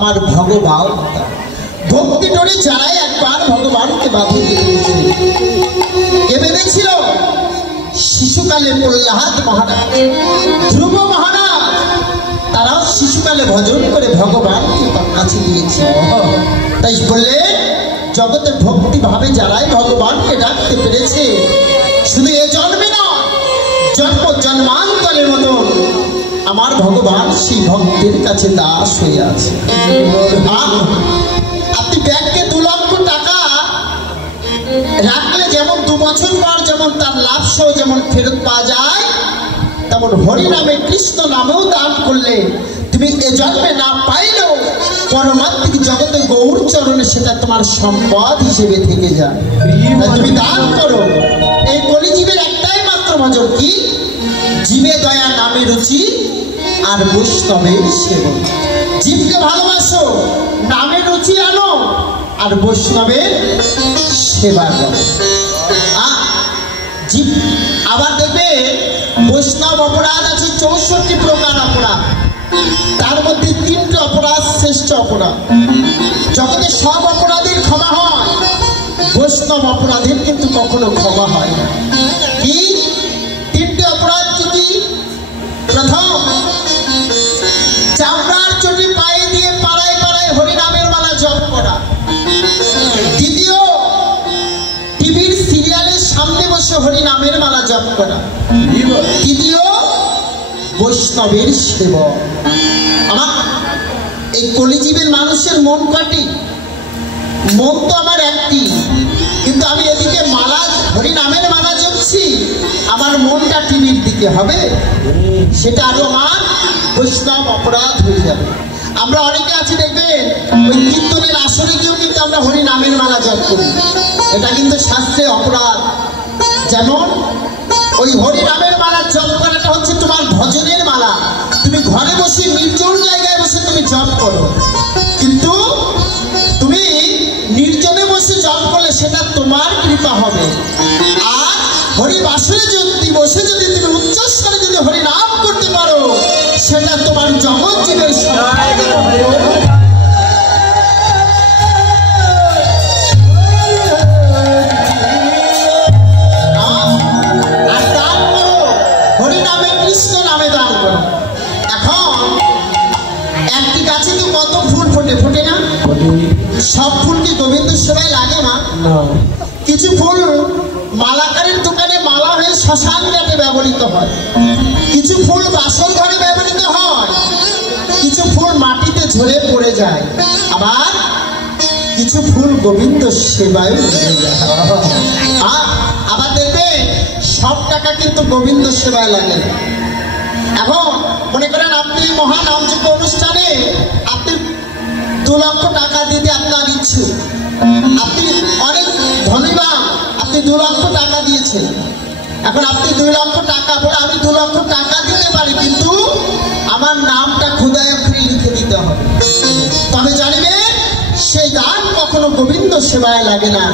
আমার ভগবান। ভক্তি ডোরে যারাই একবার ভগবানকে বাঁধিয়ে দিয়েছে। কে বেঁধেছিল? শিশুকালে প্রহ্লাদ মহারাজ, ধ্রুব মহারাজ, তারাও শিশুকালে ভজন করে ভগবানকে তার কাছে দিয়েছে। তাই বললে জগতে ভক্তি ভাবে যারাই ভগবানকে ডাকতে পেরেছে, শুধু এ জন্মে নয়, জন্ম জন্মান্তরের মতো আমার ভগবান সেই ভক্তের কাছে দাস হয়ে আছে। আপনি ব্যাংকে 2 লক্ষ টাকা রাখলে যেমন 2 বছর পর যেমন তার লাভ সহ যেমন ফেরত পাওয়া যায়, তেমন হরি নামে কৃষ্ণ নামেও দান করলে তুমি এ জন্মে না পাইলেও পরমাত্মিক জগতে গৌর চরণে সেটা তোমার সম্পদ হিসেবে থেকে যায়। তুমি দান করো। এই কলিজীবের একটাই মাত্র ভজন, কি? জীবে দয়া নামে রুচি আর বৈষ্ণবের সেবন। জীবকে ভালোবাসো, নামে রুচি আনো, আর বৈষ্ণবের সেবা করো। জীব আবার দেখবে বৈষ্ণব অপরাধ আছে 64 প্রকার অপরাধ, তার মধ্যে 3টি অপরাধ শ্রেষ্ঠ অপরাধ। জগতে সব অপরাধীর ক্ষমা হয়, বৈষ্ণব অপরাধীর কিন্তু কখনো ক্ষমা হয় না। কি 3টি অপরাধ? কি? প্রথম, চামড়ার চটি পায়ে দিয়ে পাড়ায় পাড়ায় হরিনামের মালা জপ করা। দ্বিতীয়, টিভির সিরিয়ালের সামনে বসে হরিনামের মালা জপ করা। তৃতীয়, বৈষ্ণবের সেবক। আমার এই কলিজীবের মানুষের মন কটি? মন তো আমার একটি, কিন্তু আমি এদিকে মালা হরিনামের মালা জপছি, আমার মনটা টিভির দিকে হবে, সেটা আরো আমার বৈষ্ণব অপরাধ হয়ে যাবে। আমরা অনেকে আছি দেখবেন ওই কীর্তনের আসরে গিয়েও কিন্তু আমরা হরিনামের মালা জপ করি, এটা কিন্তু শাস্ত্রে অপরাধ। যেমন ওই হরিনামের মালা জপ করাটা হচ্ছে তোমার ভজনের মালা, তুমি ঘরে বসে নির্জন জায়গায় বসে তুমি জপ করো, কিন্তু তুমি নির্জনে বসে জপ করলে সেটা তোমার কৃপা হবে। আর হরিবাসরে যদি বসে যদি তুমি উচ্চস্বরে যদি হরিনাম করতে পারো, সেটা তোমার জগৎ জীবের সব ফুল কি গোবিন্দ সেবায় লাগে না? কিছু ফুল মালাকারের দোকানে মালা হয়ে শ্মশান ঘাটে ব্যবহৃত হয়, কিছু ফুল বাসন ঘরে ব্যবহৃত হয়, কিছু ফুল মাটিতে ঝরে পড়ে যায়, আবার কিছু ফুল গোবিন্দ সেবায় আবার দেখবে সব টাকা কিন্তু গোবিন্দ সেবায় লাগে। এখন মনে করেন আপনি মহানামযজ্ঞ অনুষ্ঠানে আপনি 2 লক্ষ টাকা দিতে আপনার ইচ্ছে, আপনি অনেক ধনীবান, আপনি 2 লক্ষ টাকা দিয়েছেন। এখন আপনি 2 লক্ষ টাকা বলে আমি 2 লক্ষ টাকা দিতে পারি, কিন্তু আমার নামটা খোদায় অক্ষরে লিখে দিতে হবে। তবে জানবে সেই দান কখনো গোবিন্দ সেবায় লাগে না।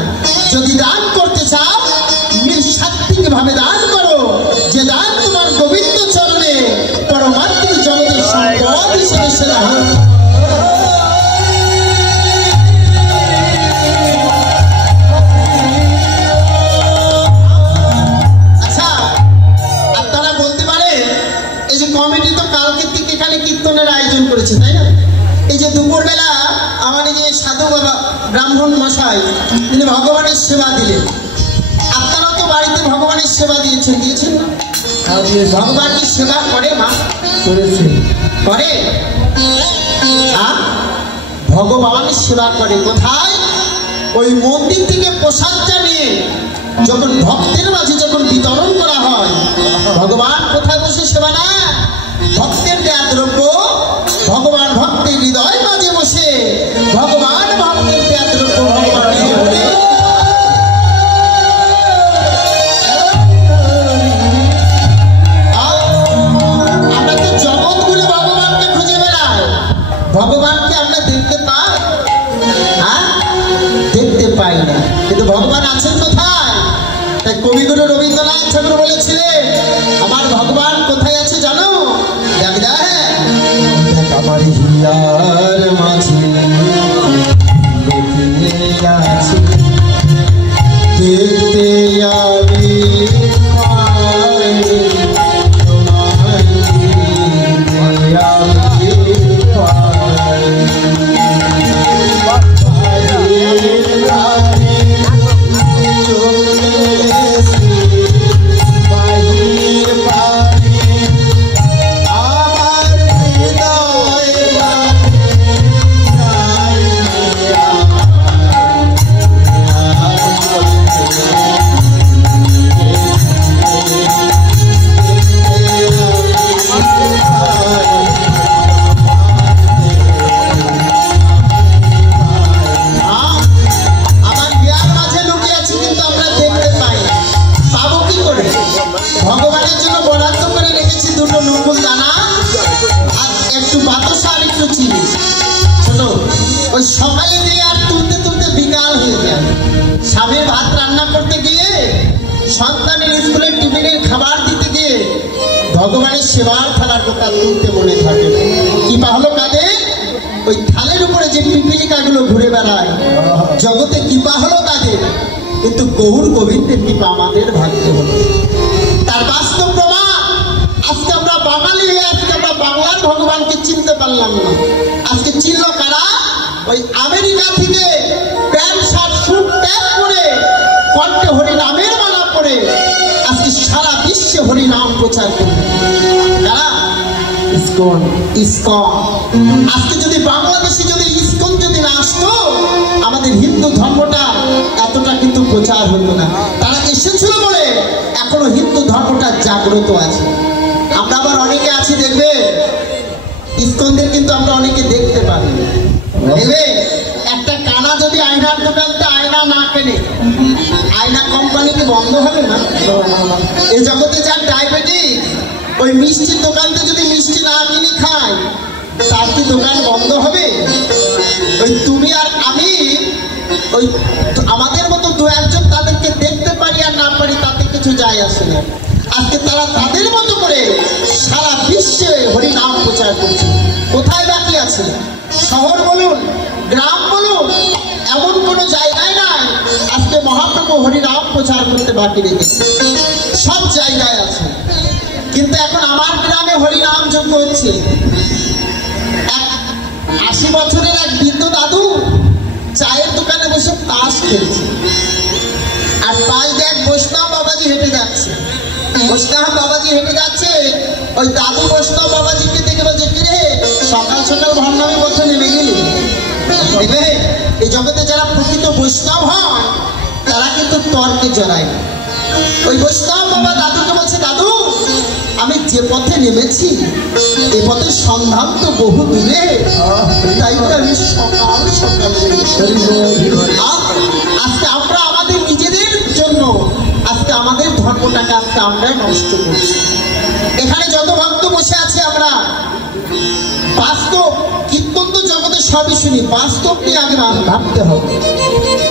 যদি দান করতে চাও নিঃস্বার্থিক ভাবে দান করো, যে দান তোমার গোবিন্দ চরণে পরমাত্মিক জগতের সম্পদ হিসেবে সেটা হয়। কীর্তনের আয়োজন করেছে, তাই না? এই যে দুপুরবেলা আমার এই যে সাধু বাবা ব্রাহ্মণ মশাই তিনি ভগবানের সেবা দিলেন। আপনারাও তো বাড়িতে ভগবানের সেবা দিয়েছেন না? ভগবান কি সেবা করে? মা করে, ভগবান সেবা করে। কোথায়? ওই মন্দির থেকে প্রসাদটা নিয়ে যখন ভক্তের মাঝে যখন বিতরণ করা হয়, ভগবান কোথায় বসে সেবা না? ভক্তের দেয়া দ্রব্য ভগবান ভক্তের হৃদয় মাঝে বসে ভগবান ভক্তের দেয়া দ্রব্য ভগবান বলে আমরা তো জগৎ গুলো ভগবানকে খুঁজে বেড়াই, ভগবানকে আমরা দেখতে পাই? দেখতে পাই না, কিন্তু ভগবান আছেন কোথায়? তাই কবিগুরু রবীন্দ্রনাথ ঠাকুর বলেছিলেন আমার ভগবান কোথায় আছে জানো? আমার হিয়ার মাঝে আছি দেখতে আমি সকালে দিয়ে আর তুলতে তুলতে বিকাল হয়ে যায়। স্বামীর ভাত রান্না করতে গিয়ে, সন্তানের স্কুলের টিফিনের খাবার দিতে গিয়ে ভগবানের সেবার থালার কথা তুলতে মনে থাকে। কি হলো কাদের? ওই থালের উপরে যে পিপিলিকাগুলো ঘুরে বেড়ায়, জগতে কৃপা হলো তাদের, কিন্তু গৌর গোবিন্দের কৃপা আমাদের ভাগ্যে হলো। তার বাস্তব প্রমাণ আজকে আমরা বাঙালি হয়ে আজকে আমরা বাংলার ভগবানকে চিনতে পারলাম না। আজকে চিনল কারা? ওই আমেরিকা থেকে প্যান্ট শার্ট স্যুট ত্যাগ করে কণ্ঠে হরিনামের মালা পরে আজকে সারা বিশ্বে হরিনাম প্রচার করে। কারা? ইসকন। ইসকন। আজকে যদি বাংলাদেশে যদি ইসকন যদি না আসতো, আমাদের হিন্দু ধর্মটা এতটা কিন্তু প্রচার হতো না। তারা এসেছিল বলে এখনো হিন্দু ধর্মটা জাগ্রত আছে। আমরা আবার অনেকে আছি দেখবে, ইসকনদের কিন্তু আমরা অনেকে দেখতে পারি। দেখবে একটা কানা যদি আয়নার দোকানতে আয়না না কেনে, আয়না কোম্পানি কি বন্ধ হবে না? এই জগতে যার ডায়াবেটিস, ওই মিষ্টির দোকানতে যদি মিষ্টি না কিনে খায়, তার কি দোকান বন্ধ হবে? ওই তুমি আর আমি ওই আমাদের মতো দু একজন তাদেরকে দেখতে পারি আর না পারি, তাতে কিছু যায় আসে না। আজকে তারা তাদের মতো করে সারা বিশ্বে হরিনাম প্রচার করছে। কোথায় বাকি আছে? শহর বলুন, গ্রাম বলুন, এমন কোনো জায়গায় নাই আজকে মহাপ্রভু হরিনাম প্রচার করতে বাকি রেখেছে। সব জায়গায় আছে। কিন্তু এখন আমার গ্রামে হরিনাম যজ্ঞ হচ্ছে। 80 বছরের এক বৃদ্ধ দাদু চায়ের দোকানে বসে তাস খেলছে, আর পাশ দিয়ে এক বৈষ্ণব বাবাজি হেঁটে যাচ্ছে। বৈষ্ণব বাবাজি হেঁটে যাচ্ছে, ওই দাদু বৈষ্ণব বাবাজিকে দেখে বলছে, কিরে সকাল সকাল ভণ্ডামি বলতে নেমে গেলি? দেখবে এই জগতে যারা প্রকৃত বৈষ্ণব হয় তারা কিন্তু তর্কে জড়ায় না। ওই বৈষ্ণব বাবা দাদুকে বলছে, দাদু আমি যে পথে নেমেছি এই পথের সন্ধান তো বহু দূরে, তাই তো আমি সকাল সকাল। আজকে আমরা আমাদের নিজেদের জন্য আজকে আমাদের ধর্মটাকে আজকে আমরা নষ্ট করছি। এখানে যত ভক্ত বসে আছে আমরা বাস্তব, কীর্তন তো জগতে সবই শুনি, বাস্তব নিয়ে আগে ভাবতে হবে।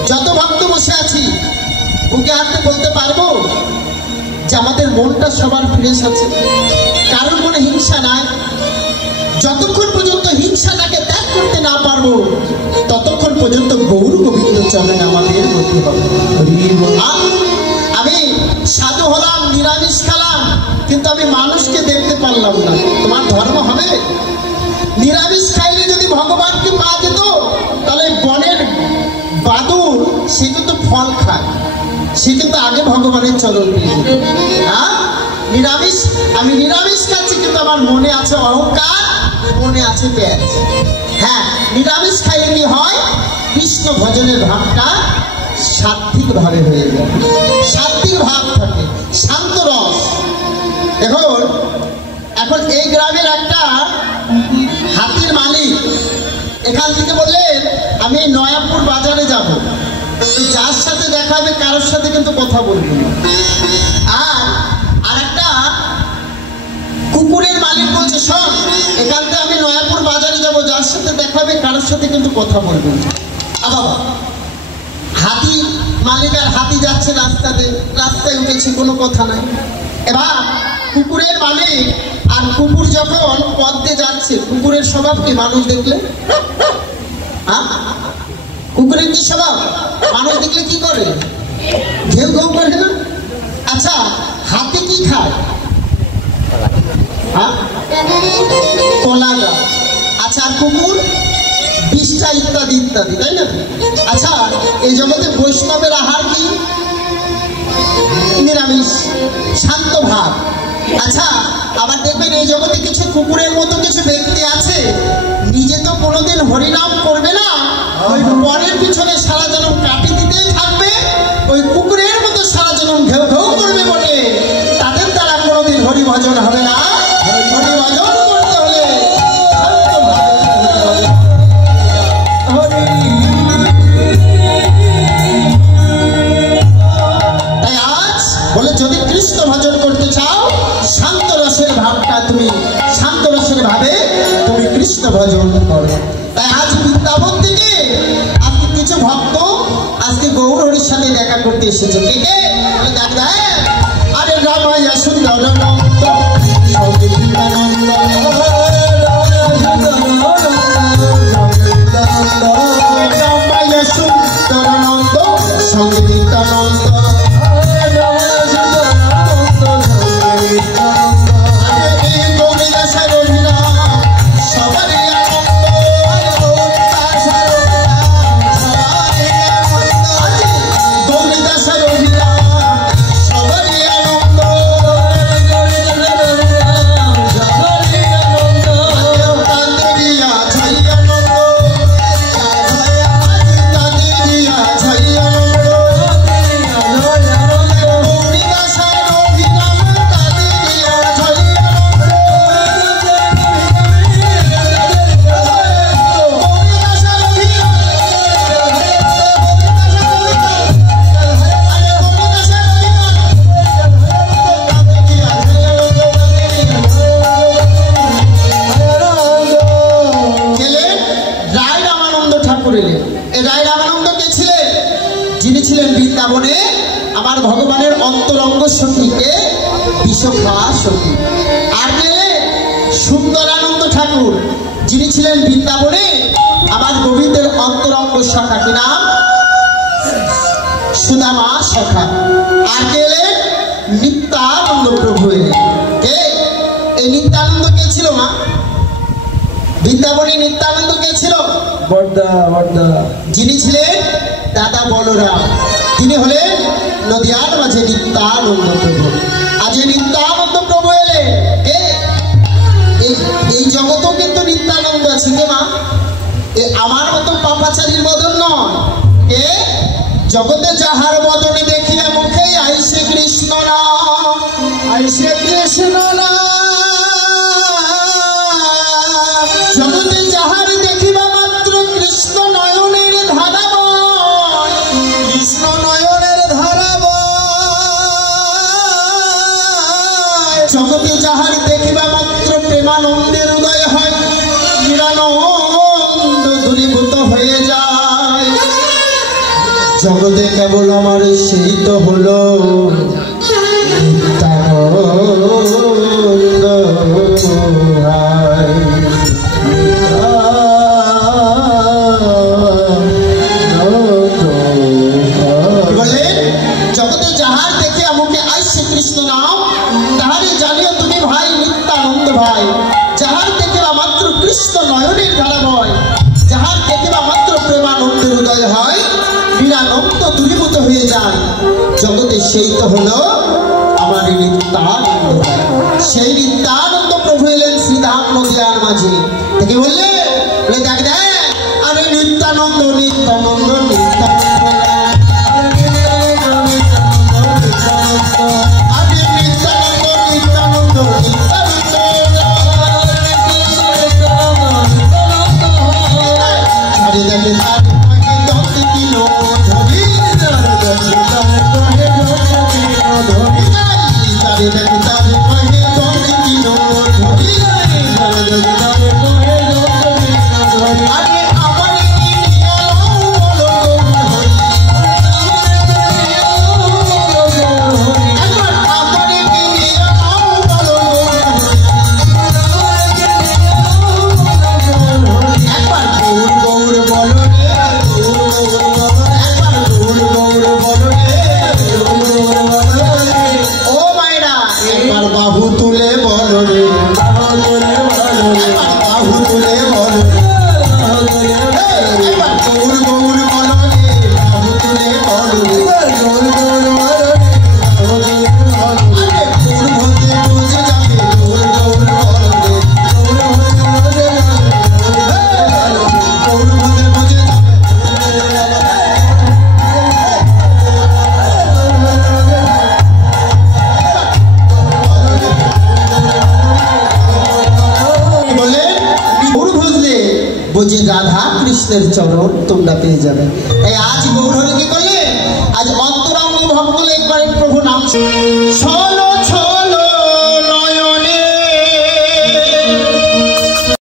যত ভক্ত বসে আছি বুকে হাতে বলতে পারবো যে আমাদের মনটা সবার ফ্রেশ আছে, কারোর মনে হিংসা নাই। যতক্ষণ পর্যন্ত হিংসাটাকে ত্যাগ করতে না পারবো ততক্ষণ পর্যন্ত গৌর গোবিন্দ চরণে আমাদের গতি হবে। আমি সাধু হলাম, নিরামিষ খেলাম, কিন্তু আমি মানুষকে দেখতে পারলাম না, তোমার ধর্ম হবে? নিরামিষ খাইলে যদি ভগবানকে পাওয়া যেত, তাহলে বনের বাদুর সে কিন্তু ফল খায়, সে কিন্তু আগে ভগবানের চরণ পেয়ে যেত। নিরামিষ, আমি নিরামিষ খাচ্ছি কিন্তু আমার মনে আছে অহংকার, মনে আছে পেঁয়াজ। হ্যাঁ, নিরামিষ খাইলে কি হয়? কৃষ্ণ ভজনের ভাবটা সাত্বিক ভাবে হয়ে যায়, সাত্বিক ভাব থাকে, শান্ত রস। এখন এই গ্রামের একটা হাতির মালিক এখান থেকে বললেন, আমি নয়াপুর বাজারে যাব, যার সাথে দেখা হবে কারোর সাথে কিন্তু কথা বলবো না। আর একটা কুকুরের মালিক বলছে, শোন এখান থেকে আমি নয়াপুর বাজারে যাব, যার সাথে দেখা হবে কারোর সাথে কিন্তু কথা বলবো না। বাবা হাতি মালিক আর হাতি যাচ্ছে রাস্তায় উঠেছে, কোনো কথা নাই। এবার কুকুরের মালিক আর কুকুর যখন পথ দিয়ে যাচ্ছে, কুকুরের স্বভাব কি মানুষ দেখলে? কুকুরের কি স্বভাব? মানুষ দেখলে কি করে? ঘেউ ঘেউ করে না? আচ্ছা, হাতি কি খায়? কলা গাছ। আচ্ছা, আর কুকুর বিষ্ঠা ইত্যাদি ইত্যাদি, তাই না? আচ্ছা, এই জগতে বৈষ্ণবের আহার কি? নিরামিষ, শান্ত ভাব। আচ্ছা, আবার দেখবেন এই জগতে কিছু কুকুরের মতো কিছু ব্যক্তি আছে, নিজে তো কোনোদিন হরিনাম করবে না, ওই পরের পিছনে সারা জনম কাটি দিতেই থাকবে, ওই কুকুরের মতো সারা জনম ঘেউ ঘেউ করবে বলে তাদের দ্বারা কোনোদিন হরি ভজন হবে না। হরি ভজন করতে হলে শান্ত ভাবে। তাই আজ বলে, যদি কৃষ্ণ ভজন করতে চাও, শান্ত রসের ভাবটা তুমি, শান্ত রসের ভাবে তুমি কৃষ্ণ ভজন করো। তাই আজ বৃন্দাবন থেকে আজকে কিছু ভক্ত আজকে গৌর হরির সাথে দেখা করতে এসেছে। কে কে? আরে রামায়া সুন্দর নন্দ সঙ্গীতানন্দ, রামায়া সুন্দর নন্দ সঙ্গীতানন্দ, আমার ভগবানের অন্তরঙ্গ সখীকে বিশ্বখা সখী। আর গেলে সুন্দরানন্দ ঠাকুর, যিনি ছিলেন বৃন্দাবনে আমার গোবিন্দের অন্তরঙ্গ সখা, কি নাম? সুদামা সখা। আর গেলে নিত্যানন্দ প্রভু এলেন। কে এই নিত্যানন্দ? কে ছিল মা? বৃন্দাবনে নিত্যানন্দ কে ছিল? বড়দা। যিনি ছিলেন দাদা বলরাম, তিনি হলেন নদিয়ার মাঝে নিত্যানন্দ প্রভু। আজ নিত্যানন্দ প্রভু এলেন। এই জগতেও কিন্তু নিত্যানন্দ আছে। কে মা? আমার মতো পাপাচারীর বদন নয়। কে? জগতে যাহার বদনে দেখিয়া মুখে আইসে কৃষ্ণ নাম, আইসে কৃষ্ণ নাম। জগতে যাহার দেখিবা মাত্র কৃষ্ণ নয়নের ধারাবয়, কৃষ্ণ নয়নের ধারাবয়। জগতে যাহার দেখিবা মাত্র প্রেমানন্দের উদয় হয়, নিরানন্দ দূরীভূত হয়ে যায়। জগতে কেবল আমার সেই তো হলো নিত্যানন্দ। জগতে যাহার দেখে আমাকে আইসে কৃষ্ণ নাম, তাহারে জানিও তুমি ভাই নিত্যানন্দ ভাই। যাহার দেখে মাত্র কৃষ্ণ নয়নের ধারা বয়, যাহার দেখে মাত্র প্রেমানন্দের উদয় হয়, নিরানন্দ দূরীভূত হয়ে যায়। জগতে সেই তো হলো আমার নিত্যানন্দ। সেই নিত্যানন্দ প্রভু এলেন শ্রীধাম নদিয়ার মাঝে থেকে। বললে দেখ দেখ, আরে নিত্যানন্দ নিত্যানন্দ নিত্যানন্দ, আরে নিত্যানন্দ নিত্যানন্দ নিত্যানন্দ। আরে দেখে তার দশ কিলো ধরি, আরে দেখে তার আরে আমার ভক্তের চরণ তোমরা পেয়ে যাবে। তাই আজ গৌরহরি কি করলে, আজ অন্তরঙ্গ ভক্ত একবার প্রভু নাম সব